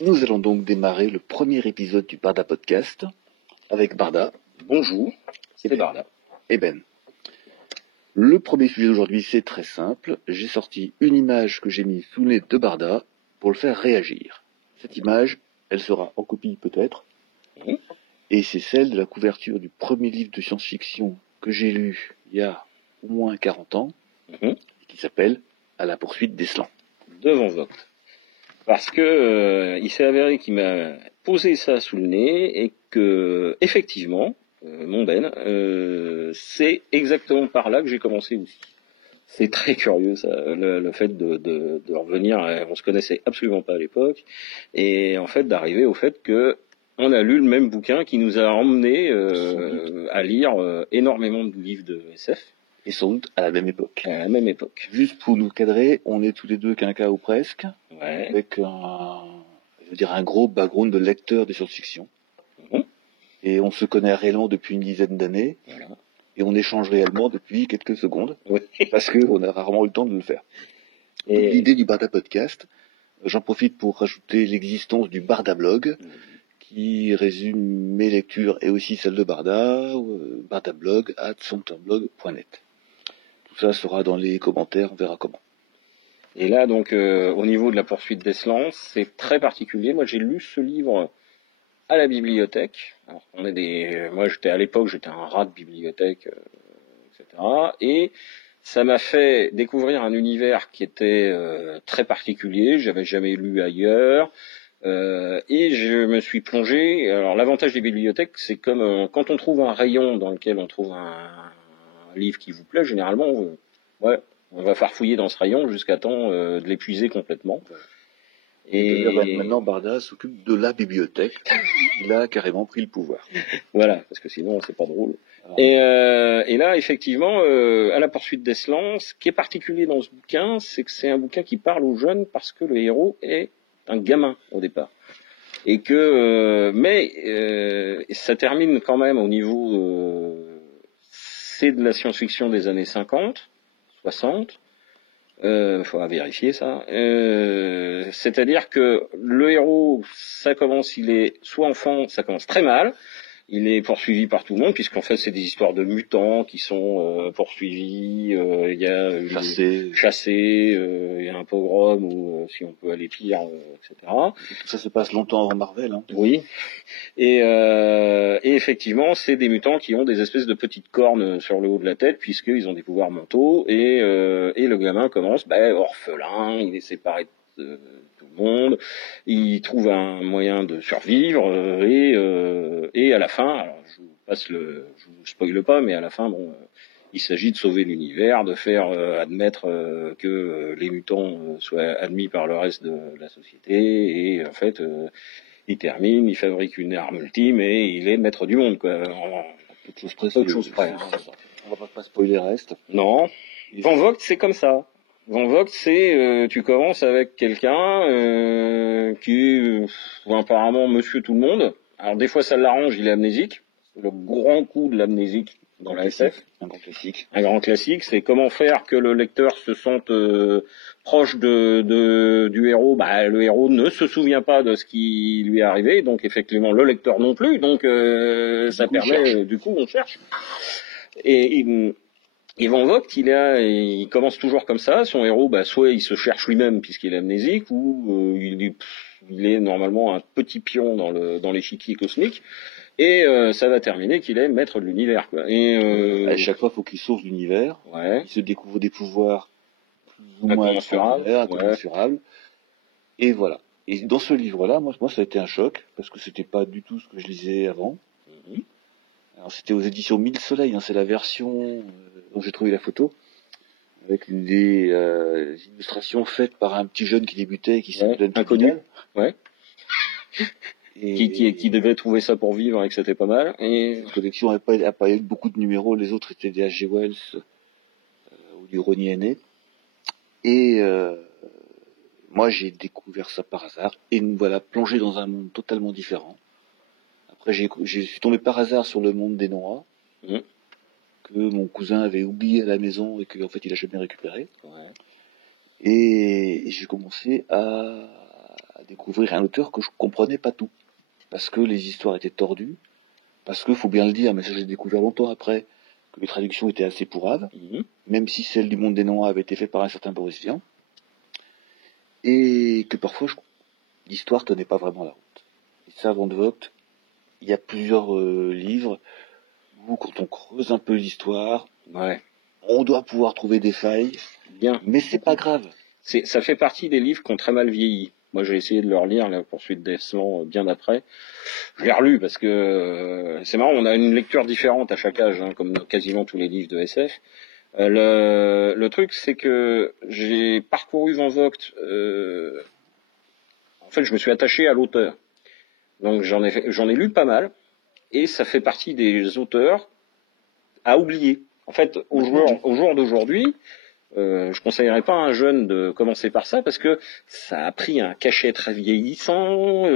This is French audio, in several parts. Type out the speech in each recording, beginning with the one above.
Nous allons donc démarrer le premier épisode du Barda Podcast avec Barda. Bonjour, c'est Barda. Et Ben. Le premier sujet d'aujourd'hui, c'est très simple. J'ai sorti une image que j'ai mise sous le nez de Barda pour le faire réagir. Cette image, elle sera en copie peut-être. Oui. Et c'est celle de la couverture du premier livre de science-fiction que j'ai lu il y a au moins 40 ans, qui s'appelle « À la poursuite des slans ». Devant Vogt. Parce que il s'est avéré qu'il m'a posé ça sous le nez et que, effectivement, mon Ben, c'est exactement par là que j'ai commencé aussi. C'est très curieux, ça, le fait de revenir, on se connaissait absolument pas à l'époque, et en fait d'arriver au fait que on a lu le même bouquin qui nous a emmené à lire énormément de livres de SF. Et sans doute à la même époque. À la même époque. Juste pour nous cadrer, on est tous les deux quinquas ou presque, Ouais. avec un gros background de lecteur de science-fiction. Et on se connaît réellement depuis une dizaine d'années. Voilà. Et on échange réellement depuis quelques secondes. Oui. Parce qu'on a rarement eu le temps de le faire. Et l'idée du Barda Podcast, j'en profite pour rajouter l'existence du Barda Blog, qui résume mes lectures et aussi celles de Barda, bardablog@centerblog.net. Tout ça sera dans les commentaires, on verra comment. Et là, donc, au niveau de la poursuite des slans, c'est très particulier. Moi, j'ai lu ce livre à la bibliothèque. Alors, moi, à l'époque, j'étais un rat de bibliothèque, etc. Et ça m'a fait découvrir un univers qui était très particulier. J'avais jamais lu ailleurs. Et je me suis plongé. Alors, l'avantage des bibliothèques, c'est comme quand on trouve un rayon dans lequel on trouve un livre qui vous plaît, généralement, on va farfouiller dans ce rayon jusqu'à temps de l'épuiser complètement. Et maintenant, Barda s'occupe de la bibliothèque. Il a carrément pris le pouvoir. Voilà, parce que sinon, c'est pas drôle. Ah. Et là, effectivement, à la poursuite des slans, ce qui est particulier dans ce bouquin, c'est que c'est un bouquin qui parle aux jeunes parce que le héros est un gamin au départ. Et que, ça termine quand même au niveau, c'est de la science-fiction des années 50, 60. Faudra vérifier ça. C'est-à-dire que le héros, il est soit enfant, ça commence très mal. Il est poursuivi par tout le monde, puisqu'en fait c'est des histoires de mutants qui sont poursuivis, il y a chassés, il y a un pogrom, ou si on peut aller pire, etc. Tout ça se passe longtemps avant Marvel. Hein. Oui. Et effectivement, c'est des mutants qui ont des espèces de petites cornes sur le haut de la tête, puisqu'ils ont des pouvoirs mentaux, et le gamin commence orphelin, il est séparé de tout le monde, il trouve un moyen de survivre, et à la fin, alors je vous spoile pas, mais à la fin, il s'agit de sauver l'univers, de faire admettre que les mutants soient admis par le reste de la société, et en fait, il termine, il fabrique une arme ultime, et il est maître du monde, quoi. Peu de choses près. On va pas spoiler le reste. Non. Van Vogt, c'est comme ça. Van Vogt, c'est tu commences avec quelqu'un qui apparemment monsieur tout le monde. Alors des fois ça l'arrange, il est amnésique. C'est le grand coup de l'amnésique dans la SF. Un grand classique. Un grand classique, c'est comment faire que le lecteur se sente proche du héros. Le héros ne se souvient pas de ce qui lui est arrivé, donc effectivement le lecteur non plus. Donc ça permet, du coup on cherche. Et Van Vogt, il commence toujours comme ça. Son héros, soit il se cherche lui-même puisqu'il est amnésique, ou il est normalement un petit pion dans l'échiquier cosmique. Et ça va terminer qu'il est maître de l'univers, quoi. Et à chaque fois, il faut qu'il sauve l'univers. Ouais. Il se découvre des pouvoirs plus ou moins incommensurables. Et voilà. Et dans ce livre-là, moi, ça a été un choc parce que c'était pas du tout ce que je lisais avant. Alors c'était aux éditions Mille Soleils, hein, c'est la version dont j'ai trouvé la photo, avec des illustrations faites par un petit jeune qui débutait et qui s'appelait inconnu. Ouais. Qui devait trouver ça pour vivre et que c'était pas mal. Et la collection n'a pas eu beaucoup de numéros, les autres étaient des H.G. Wells ou du Ronnie Henné. Et moi j'ai découvert ça par hasard et nous voilà plongés dans un monde totalement différent. Après je suis tombé par hasard sur le monde des Noirs, que mon cousin avait oublié à la maison et qu'en fait il a jamais récupéré. Ouais. Et j'ai commencé à découvrir un auteur que je comprenais pas tout. Parce que les histoires étaient tordues, parce que, faut bien le dire, mais ça j'ai découvert longtemps après, que les traductions étaient assez pourraves, même si celle du Monde des Noirs avait été faite par un certain Boris Vian, et que parfois l'histoire tenait pas vraiment la route. Et ça, Van de Vogt, il y a plusieurs livres où, quand on creuse un peu l'histoire, on doit pouvoir trouver des failles, mais c'est pas grave. Ça fait partie des livres qui ont très mal vieilli. Moi, j'ai essayé de le relire, La poursuite d'Eslan, bien après. Je l'ai relu parce que c'est marrant, on a une lecture différente à chaque âge, comme quasiment tous les livres de SF. Le truc, c'est que j'ai parcouru Van Vogt. En fait, je me suis attaché à l'auteur. Donc, j'en ai lu pas mal. Et ça fait partie des auteurs à oublier. En fait, au jour d'aujourd'hui, je conseillerais pas à un jeune de commencer par ça parce que ça a pris un cachet très vieillissant.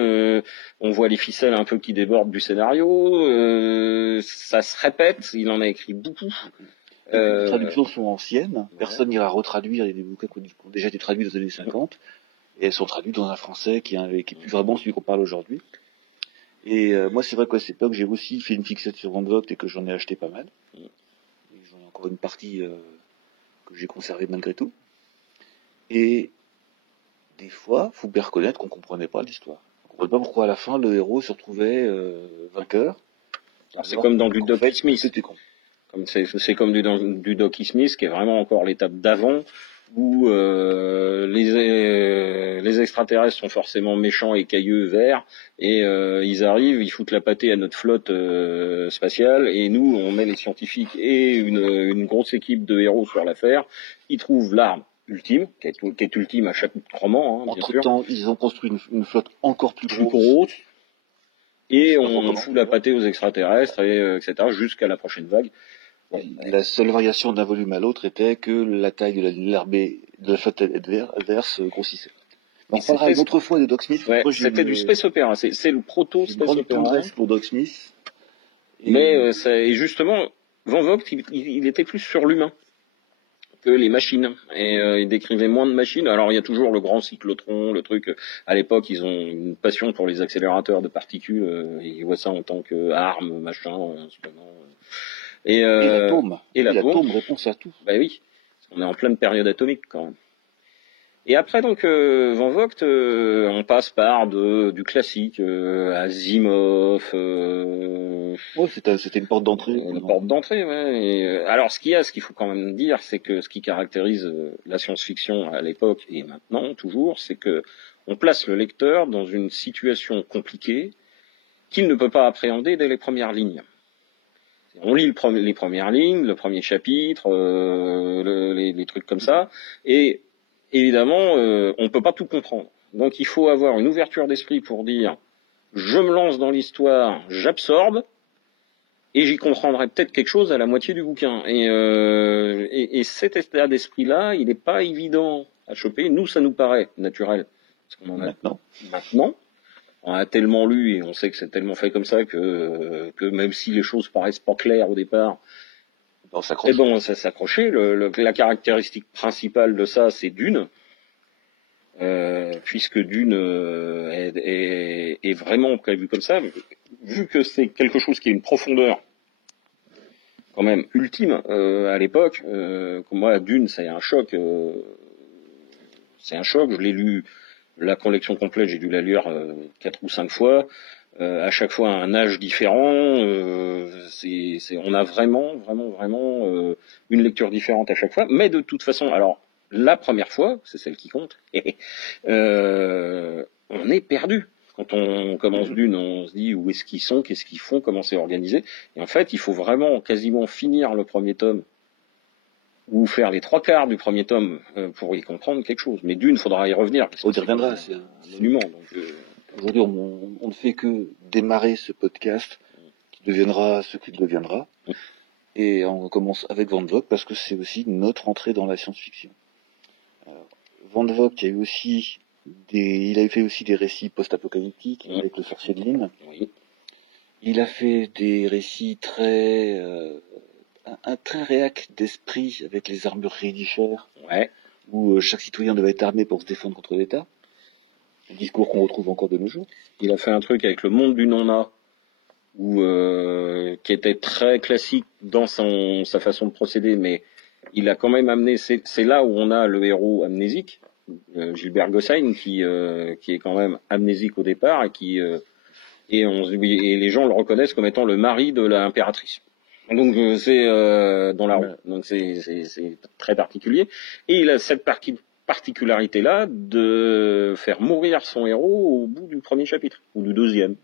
On voit les ficelles un peu qui débordent du scénario. Ça se répète. Il en a écrit beaucoup. Les traductions sont anciennes. Personne n'ira retraduire. Il y a des bouquins qui ont déjà été traduits dans les années 50 et elles sont traduites dans un français qui est plus vraiment celui qu'on parle aujourd'hui. Et moi, c'est vrai qu'à cette époque, j'ai aussi fait une fixette sur Van Vogt et que j'en ai acheté pas mal. Et j'en ai encore une partie que j'ai conservée malgré tout. Et des fois, faut bien reconnaître qu'on comprenait pas l'histoire. On comprenait pas pourquoi à la fin le héros se retrouvait vainqueur. C'est comme dans du Doc Smith. C'est comme du Doc Smith, qui est vraiment encore l'étape d'avant, où les extraterrestres sont forcément méchants et cailleux verts, et ils arrivent, ils foutent la pâtée à notre flotte spatiale, et nous, on met les scientifiques et une grosse équipe de héros sur l'affaire. Ils trouvent l'arme ultime, qui est ultime à chaque roman. Entre-temps, ils ont construit une flotte encore plus grosse. Et on fout la pâtée aux extraterrestres, etc., jusqu'à la prochaine vague. La seule variation d'un volume à l'autre était que la taille de la flotte adverse grossissait. On parlera une autre fois de Doc Smith. C'était du space opéra, c'est le proto space opéra pour Doc Smith. Mais justement, Van Vogt, il était plus sur l'humain que les machines, et il décrivait moins de machines. Alors il y a toujours le grand cyclotron, le truc. À l'époque, ils ont une passion pour les accélérateurs de particules. Ils voient ça en tant qu'arme, machin, instrument. Et l'atome. Et l'atome réponse à tout. Bah oui, on est en pleine période atomique quand même. Et après donc Van Vogt, on passe par du classique, Asimov. C'était une porte d'entrée. Une porte d'entrée, ouais. Et, alors ce qu'il faut quand même dire, c'est que ce qui caractérise la science-fiction à l'époque et maintenant toujours, c'est que on place le lecteur dans une situation compliquée qu'il ne peut pas appréhender dès les premières lignes. On lit les premières lignes, le premier chapitre, les trucs comme ça, et évidemment, on ne peut pas tout comprendre. Donc il faut avoir une ouverture d'esprit pour dire je me lance dans l'histoire, j'absorbe, et j'y comprendrai peut-être quelque chose à la moitié du bouquin. Et cet état d'esprit-là, il n'est pas évident à choper. Nous, ça nous paraît naturel. Parce qu'on en a maintenant. On a tellement lu et on sait que c'est tellement fait comme ça que même si les choses paraissent pas claires au départ, ça s'accrochait. La caractéristique principale de ça, c'est Dune. Puisque Dune est vraiment prévu comme ça, vu que c'est quelque chose qui a une profondeur quand même ultime à l'époque. Moi, Dune, c'est un choc. Je l'ai lu, la collection complète, j'ai dû la lire 4 ou 5 fois. À chaque fois à un âge différent. On a vraiment une lecture différente à chaque fois. Mais de toute façon, alors la première fois, c'est celle qui compte. On est perdu. Quand on commence Dune, on se dit où est-ce qu'ils sont, qu'est-ce qu'ils font, comment c'est organisé. Et en fait, il faut vraiment quasiment finir le premier tome ou faire les 3/4 du premier tome pour y comprendre quelque chose. Mais Dune, faudra y revenir. On y reviendra, c'est un monument. Aujourd'hui, on ne fait que démarrer ce podcast qui deviendra ce qu'il deviendra. Et on commence avec Van Vogt parce que c'est aussi notre entrée dans la science-fiction. Van Vogt, il a fait aussi des récits post-apocalyptiques avec le sorcier de Lynn. Oui. Il a fait des récits un très réac d'esprit avec les armureries d'Icher, où chaque citoyen devait être armé pour se défendre contre l'État. Un discours qu'on retrouve encore de nos jours. Il a fait un truc avec le monde du non-A, qui était très classique dans sa façon de procéder, mais il a quand même amené, c'est là où on a le héros amnésique, Gilbert Gossine, qui est quand même amnésique au départ, et les gens le reconnaissent comme étant le mari de l'impératrice. Donc c'est dans la roue. Donc c'est très particulier. Et il a cette particularité-là de faire mourir son héros au bout du premier chapitre, ou du deuxième.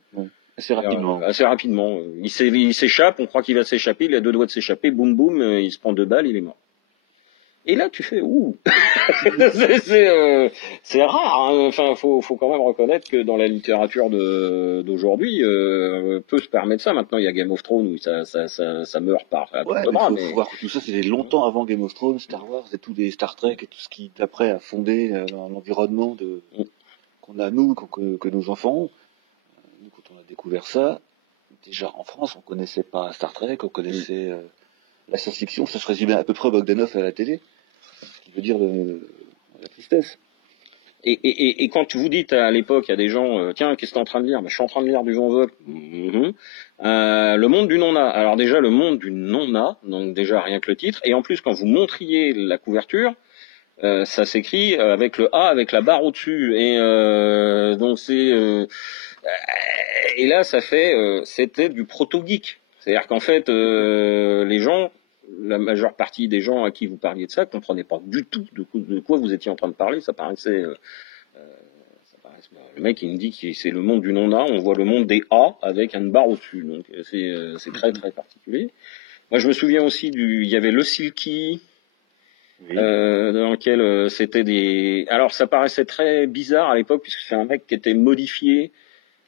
Assez rapidement. Assez rapidement. Il s'échappe, on croit qu'il va s'échapper, il a 2 doigts de s'échapper, boum boum, il se prend 2 balles, il est mort. Et là, tu fais ouh, c'est rare. Hein. Enfin, faut quand même reconnaître que dans la littérature d'aujourd'hui, peut se permettre ça. Maintenant, il y a Game of Thrones où ça meurt par. Ouais, mais faut voir que tout ça, c'était longtemps avant Game of Thrones, Star Wars et tous les Star Trek et tout ce qui d'après a fondé l'environnement qu'on a nous, que nos enfants. Nous, quand on a découvert ça, déjà en France, on connaissait pas Star Trek, on connaissait la science-fiction, ça se résumait à peu près Bogdanov à la télé. Qui veut dire la tristesse. Et quand vous dites à l'époque, il y a des gens, tiens, qu'est-ce que tu es en train de lire? Je suis en train de lire du Jean Vogt. Le monde du non-A. Alors déjà, le monde du non-A, donc déjà rien que le titre. Et en plus, quand vous montriez la couverture, ça s'écrit avec le A, avec la barre au-dessus. Et donc c'est... et là, c'était du proto-geek. C'est-à-dire qu'en fait, les gens... La majeure partie des gens à qui vous parliez de ça comprenaient pas du tout de quoi vous étiez en train de parler. Ça paraissait, le mec il me dit que c'est le monde du non-A, on voit le monde des A avec une barre au-dessus. Donc c'est très très particulier. Moi je me souviens aussi il y avait le Silky, oui. Dans lequel c'était des. Alors ça paraissait très bizarre à l'époque puisque c'est un mec qui était modifié.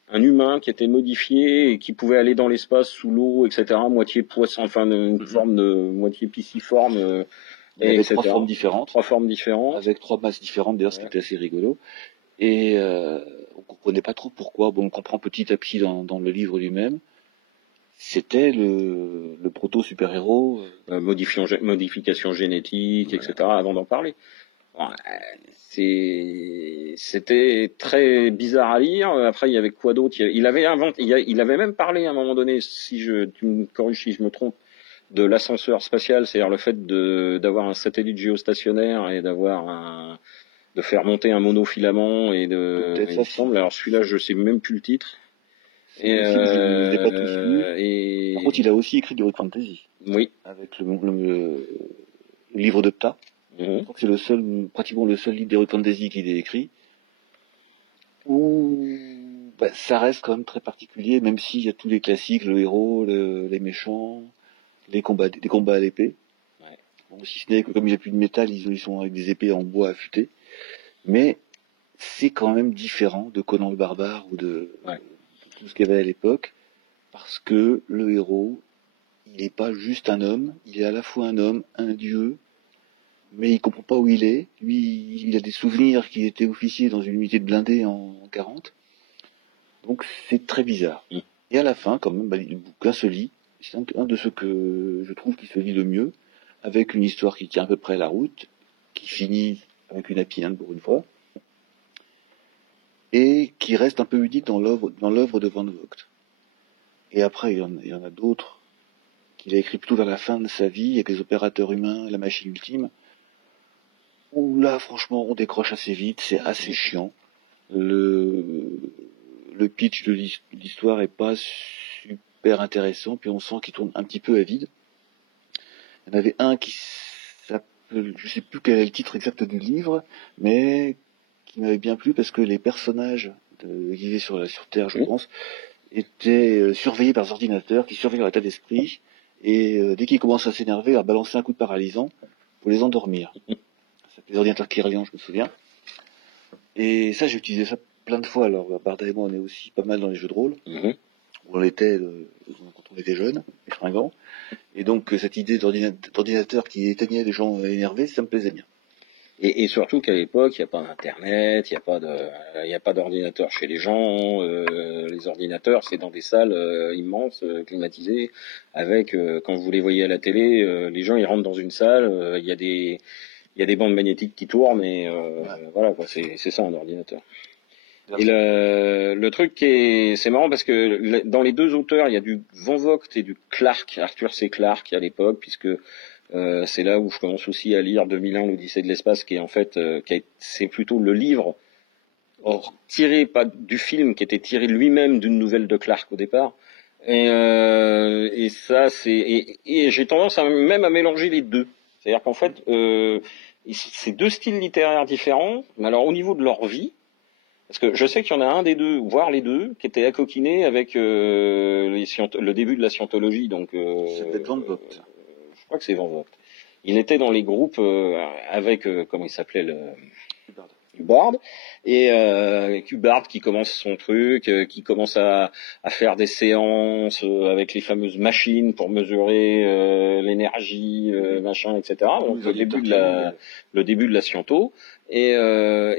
Un humain qui était modifié et qui pouvait aller dans l'espace sous l'eau, etc. Moitié poisson, enfin une forme de moitié pisciforme. Il y avait 3 formes différentes. 3 formes différentes. Avec 3 masses différentes, d'ailleurs, ce qui était assez rigolo. Et on comprenait pas trop pourquoi. Bon, on comprend petit à petit dans le livre lui-même. C'était le proto-super-héros. Modification génétique, etc. Avant d'en parler. C'était très bizarre à lire. Après, il y avait quoi d'autre? Il avait même parlé à un moment donné, tu me corriges si je me trompe, de l'ascenseur spatial, c'est-à-dire le fait d'avoir un satellite géostationnaire et de faire monter un monofilament il me semble. Alors celui-là, je sais même plus le titre. Je ne l'ai pas tous lu. Par contre, il a aussi écrit du Heroic Fantasy. Oui. Avec le livre de Ptah. Je crois que c'est pratiquement le seul livre d'Heroic Fantasy qu'il ait écrit. Où ça reste quand même très particulier, même s'il y a tous les classiques, le héros, les méchants, les combats à l'épée. Ouais. Bon, si ce n'est que comme il n'y a plus de métal, ils sont avec des épées en bois affûtées. Mais c'est quand même différent de Conan le Barbare ou de tout ce qu'il y avait à l'époque, parce que le héros, il n'est pas juste un homme, il est à la fois un homme, un dieu, mais il comprend pas où il est. Lui, il a des souvenirs qu'il était officier dans une unité de blindés en 40. Donc c'est très bizarre. Et à la fin, quand même, le bouquin se lit. C'est un de ceux que je trouve qui se lit le mieux, avec une histoire qui tient à peu près la route, qui finit avec une happy end pour une fois, et qui reste un peu unique dans l'œuvre de Van Vogt. Et après, il y en a d'autres qu'il a écrit plutôt vers la fin de sa vie, avec les opérateurs humains, la machine ultime, où là, franchement, on décroche assez vite, c'est assez chiant. Le pitch de l'histoire est pas super intéressant, puis on sent qu'il tourne un petit peu à vide. Il y en avait un qui s'appelle, je sais plus quel est le titre exact du livre, mais qui m'avait bien plu parce que les personnages qui vivaient sur Terre, je pense, étaient surveillés par des ordinateurs qui surveillent leur état d'esprit, et dès qu'ils commencent à s'énerver, à balancer un coup de paralysant pour les endormir. C'est les ordinateurs Kirlian, je me souviens. Et ça, j'ai utilisé ça plein de fois. Alors, Barda et moi, on est aussi pas mal dans les jeux de rôle, où on était quand on était jeunes, et fringants. Et donc, cette idée d'ordinateur qui éteignait les gens énervés, ça me plaisait bien. Et surtout qu'à l'époque, il n'y a pas d'internet, il n'y a pas d'ordinateur chez les gens. Les ordinateurs, c'est dans des salles immenses, climatisées, avec quand vous les voyez à la télé, les gens ils rentrent dans une salle, il y a des bandes magnétiques qui tournent, et voilà quoi, c'est ça un ordinateur. Et le truc c'est marrant parce que dans les deux auteurs, il y a du Van Vogt et du Clarke, Arthur C. Clarke à l'époque, puisque c'est là où je commence aussi à lire 2001, l'Odyssée de l'espace, qui est en fait, c'est plutôt le livre tiré pas du film, qui était tiré lui-même d'une nouvelle de Clarke au départ. Et ça, et j'ai tendance même à mélanger les deux. C'est-à-dire qu'en fait, c'est deux styles littéraires différents, mais alors au niveau de leur vie. Parce que je sais qu'il y en a un des deux, voire les deux, qui était accoquiné avec le début de la scientologie. Donc, c'est peut-être Van Vogt. Je crois que c'est Van Vogt. Il était dans les groupes avec, comment il s'appelait, Hubbard. Et Hubbard qui commence son truc, qui commence à faire des séances avec les fameuses machines pour mesurer l'énergie, machin, etc. Donc le début de la sciento. Et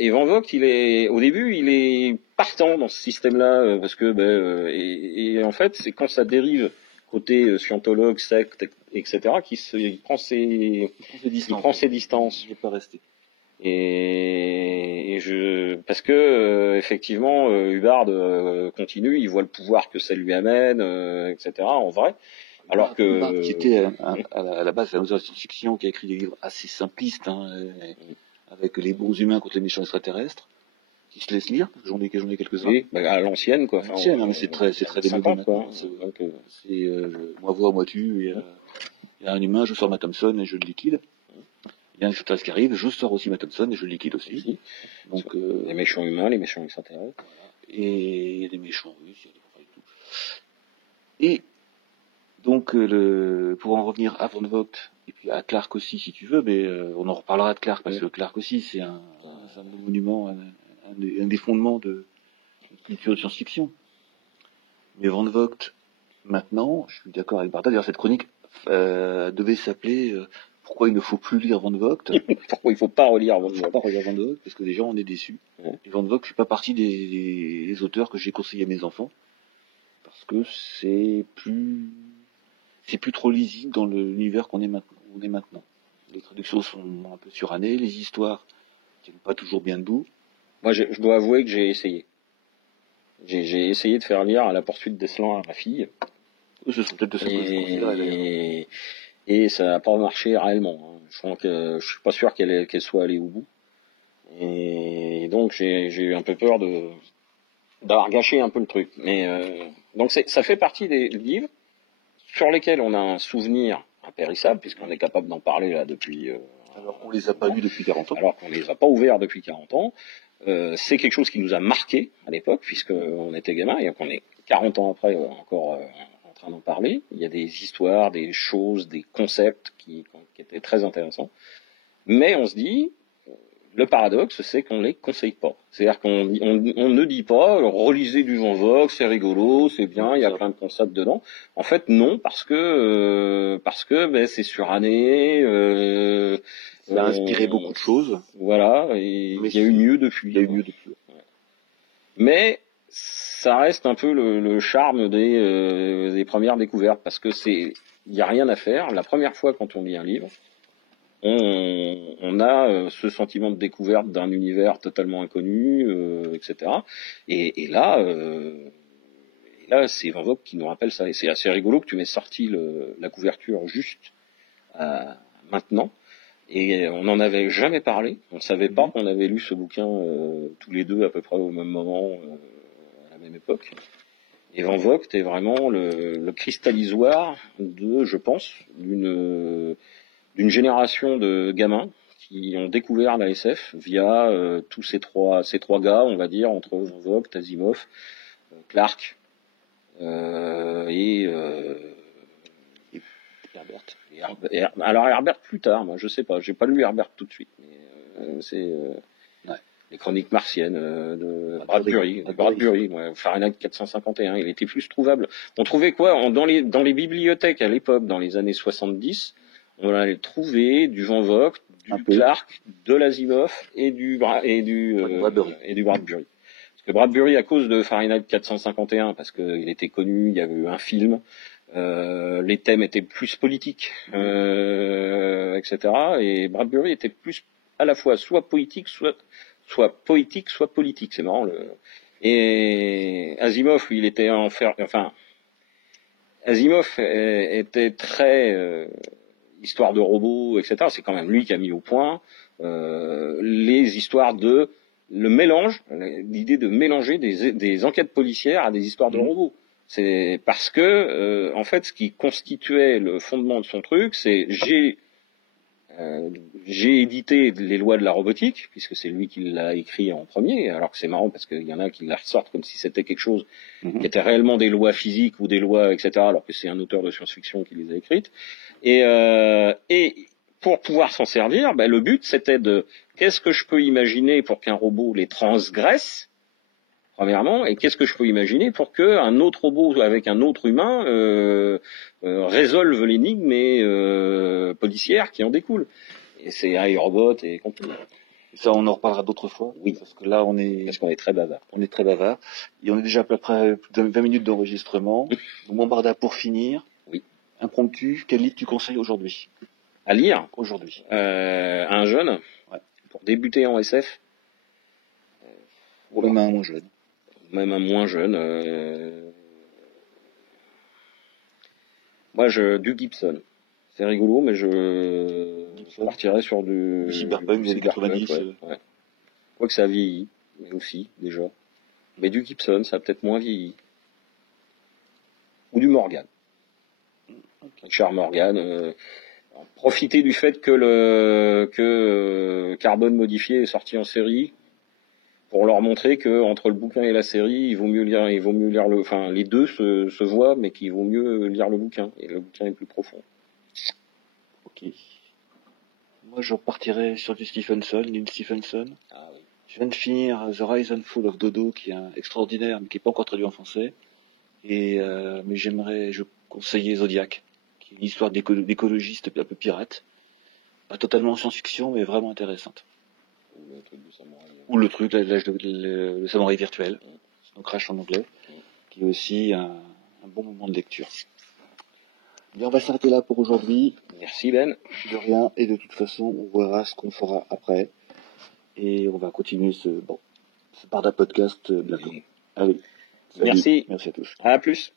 Van Vogt, au début, il est partant dans ce système-là parce que, et en fait, c'est quand ça dérive côté scientologue, secte, etc., qu'il prend ses distances. Il n'est pas resté. Parce que effectivement, Hubbard continue, il voit le pouvoir que ça lui amène, etc. En vrai. Alors que Hubbard, qui était à la base un auteur de science-fiction, qui a écrit des livres assez simplistes, avec les bons humains contre les méchants extraterrestres, qui se laissent lire. J'en ai quelques-uns. Oui, à l'ancienne quoi. À l'ancienne, mais c'est très démodé quoi. Moi vois, moi tu. Il y a un humain, je sors ma Thompson et je le liquide. Il y a un extraterrestre qui arrive, je sors aussi ma Thompson et je le liquide aussi. Donc, les méchants humains, les méchants extraterrestres. Et il y a des méchants russes, il y a des pas du tout. Et donc, pour en revenir à Van Vogt, et puis à Clarke aussi, si tu veux, mais on en reparlera de Clarke, parce que Clarke aussi, c'est un monument, un des fondements de la culture de science-fiction. Mais Van Vogt, maintenant, je suis d'accord avec Bartha, d'ailleurs cette chronique devait s'appeler Pourquoi il ne faut plus lire Van Vogt. Pourquoi il ne faut pas relire Van Vogt. Parce que déjà on est déçus. Et Van Vogt, je ne fais pas partie des auteurs que j'ai conseillé à mes enfants, parce que c'est plus trop lisible dans l'univers qu'on est maintenant. Les traductions sont un peu surannées, les histoires tiennent pas toujours bien debout. Moi, je dois avouer que j'ai essayé. J'ai essayé de faire lire À la poursuite d'Eslan à ma fille. Ce sont peut-être de ça que je conseillerais. Et ça n'a pas marché réellement. Je suis pas sûr qu'elle soit allée au bout. Et donc j'ai eu un peu peur d'avoir gâché un peu le truc. Mais donc ça fait partie des livres sur lesquels on a un souvenir impérissable, puisqu'on est capable d'en parler là depuis. Alors qu'on les a pas lus depuis 40 ans. Alors qu'on les a pas ouverts depuis 40 ans. C'est quelque chose qui nous a marqué à l'époque, puisqu'on était gamin, et qu'on est 40 ans après encore en train d'en parler. Il y a des histoires, des choses, des concepts qui étaient très intéressants. Mais on se dit, le paradoxe, c'est qu'on les conseille pas. C'est-à-dire qu'on ne dit pas, relisez du Van Vogt, c'est rigolo, c'est bien, il y a plein de concepts dedans. En fait, non, parce que c'est suranné. Ça a inspiré beaucoup de choses. Voilà, et il y a eu mieux depuis. Mais ça reste un peu le charme des premières découvertes, parce que il n'y a rien à faire. La première fois quand on lit un livre, on a ce sentiment de découverte d'un univers totalement inconnu, etc. Et là, c'est Van Vogt qui nous rappelle ça. Et c'est assez rigolo que tu m'aies sorti la couverture juste maintenant. Et on n'en avait jamais parlé. On ne savait pas qu'on avait lu ce bouquin tous les deux à peu près au même moment, à la même époque. Et Van Vogt est vraiment le cristallisoire je pense, d'une génération de gamins qui ont découvert la SF via tous ces trois gars, on va dire, entre Van Vogt, Asimov, Clarke et Herbert. Alors Herbert plus tard, moi je sais pas, j'ai pas lu Herbert tout de suite. Mais, c'est les Chroniques martiennes de Bradbury, Fahrenheit 451. Il était plus trouvable. On trouvait quoi dans les bibliothèques à l'époque, dans les années 70. On allait trouver du Van Vogt, du Clarke, de l'Asimov et du Bradbury. Parce que Bradbury, à cause de Fahrenheit 451, parce qu'il était connu, il y avait eu un film, les thèmes étaient plus politiques, etc. Et Bradbury était plus à la fois soit politique, soit soit poétique, soit politique. C'est marrant. Et Asimov, lui, il était Asimov était très histoire de robots, etc. C'est quand même lui qui a mis au point les histoires de le mélange, l'idée de mélanger des enquêtes policières à des histoires de robots. C'est parce que en fait, ce qui constituait le fondement de son truc, c'est j'ai édité les lois de la robotique, puisque c'est lui qui l'a écrit en premier, alors que c'est marrant parce qu'il y en a qui la ressortent comme si c'était quelque chose qui était réellement des lois physiques ou des lois, etc., alors que c'est un auteur de science-fiction qui les a écrites. Et pour pouvoir s'en servir, le but c'était de qu'est-ce que je peux imaginer pour qu'un robot les transgresse, premièrement, et qu'est-ce que je peux imaginer pour qu'un autre robot avec un autre humain résolve l'énigme policière qui en découle. Et c'est iRobot et compagnie. Ça, on en reparlera d'autres fois. Oui. Parce que là, parce qu'on est très bavard. On est très bavard. Et on est déjà à peu près plus de 20 minutes d'enregistrement. Mon Barda, pour finir. Oui. Impromptu, quel livre tu conseilles aujourd'hui? À lire? Aujourd'hui. Un jeune? Ouais. Pour débuter en SF? Ou même un moins jeune. Même un moins jeune. Moi, du Gibson. C'est rigolo, mais je partirais sur du cyberpunk des années 90. Ouais. Quoique ça a vieilli, mais aussi, déjà. Mais du Gibson, ça a peut-être moins vieilli. Ou du Morgan. Richard Morgan. Profiter du fait que Carbone Modifié est sorti en série, pour leur montrer que entre le bouquin et la série, il vaut mieux lire les deux se voient, mais qu'il vaut mieux lire le bouquin, et le bouquin est plus profond. Ok. Moi, je repartirai sur du Stephenson, Neil Stephenson. Ah oui. Je viens de finir The Rise and Fall of Dodo, qui est extraordinaire, mais qui n'est pas encore traduit en français. Mais je conseillais Zodiac, qui est une histoire d'écologiste un peu pirate. Pas totalement science-fiction, mais vraiment intéressante. Le truc du samouraï. Ou le truc, le samouraï virtuel, donc Crash en anglais, qui est aussi un bon moment de lecture. Bien, on va s'arrêter là pour aujourd'hui. Merci Ben. De rien, et de toute façon, on verra ce qu'on fera après. Et on va continuer ce Barda podcast bientôt. Oui. Allez. Merci. Merci à tous. À plus.